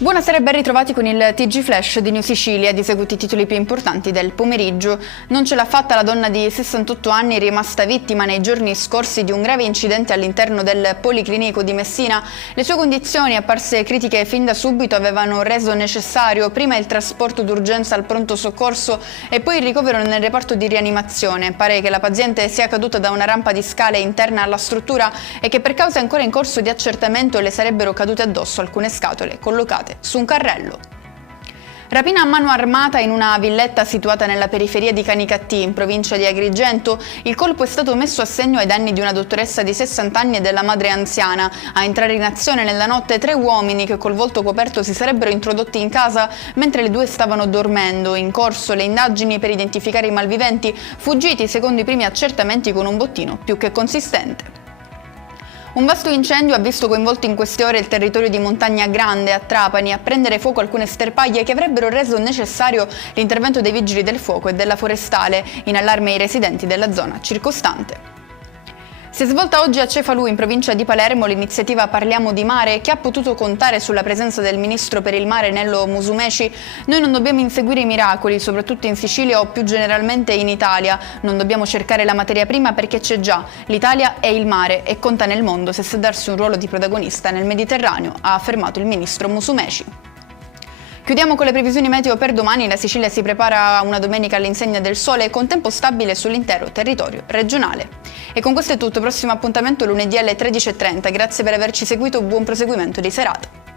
Buonasera e ben ritrovati con il TG Flash di New Sicilia, di seguiti i titoli più importanti del pomeriggio. Non ce l'ha fatta la donna di 68 anni rimasta vittima nei giorni scorsi di un grave incidente all'interno del Policlinico di Messina. Le sue condizioni, apparse critiche fin da subito, avevano reso necessario prima il trasporto d'urgenza al pronto soccorso e poi il ricovero nel reparto di rianimazione. Pare che la paziente sia caduta da una rampa di scale interna alla struttura e che per cause ancora in corso di accertamento le sarebbero cadute addosso alcune scatole collocate su un carrello. Rapina a mano armata in una villetta situata nella periferia di Canicattì, in provincia di Agrigento. Il colpo è stato messo a segno ai danni di una dottoressa di 60 anni e della madre anziana. A entrare in azione nella notte 3 uomini che col volto coperto si sarebbero introdotti in casa mentre le due stavano dormendo. In corso le indagini per identificare i malviventi, fuggiti secondo i primi accertamenti con un bottino più che consistente. Un vasto incendio ha visto coinvolto in queste ore il territorio di Montagna Grande, a Trapani, a prendere fuoco alcune sterpaglie che avrebbero reso necessario l'intervento dei vigili del fuoco e della forestale, in allarme ai residenti della zona circostante. Si è svolta oggi a Cefalù, in provincia di Palermo, l'iniziativa Parliamo di Mare, che ha potuto contare sulla presenza del ministro per il mare Nello Musumeci. Noi non dobbiamo inseguire i miracoli, soprattutto in Sicilia o più generalmente in Italia. Non dobbiamo cercare la materia prima perché c'è già. L'Italia è il mare e conta nel mondo se sa darsi un ruolo di protagonista nel Mediterraneo, ha affermato il ministro Musumeci. Chiudiamo con le previsioni meteo per domani. La Sicilia si prepara a una domenica all'insegna del sole con tempo stabile sull'intero territorio regionale. E con questo è tutto, prossimo appuntamento lunedì alle 13:30. Grazie per averci seguito, buon proseguimento di serata.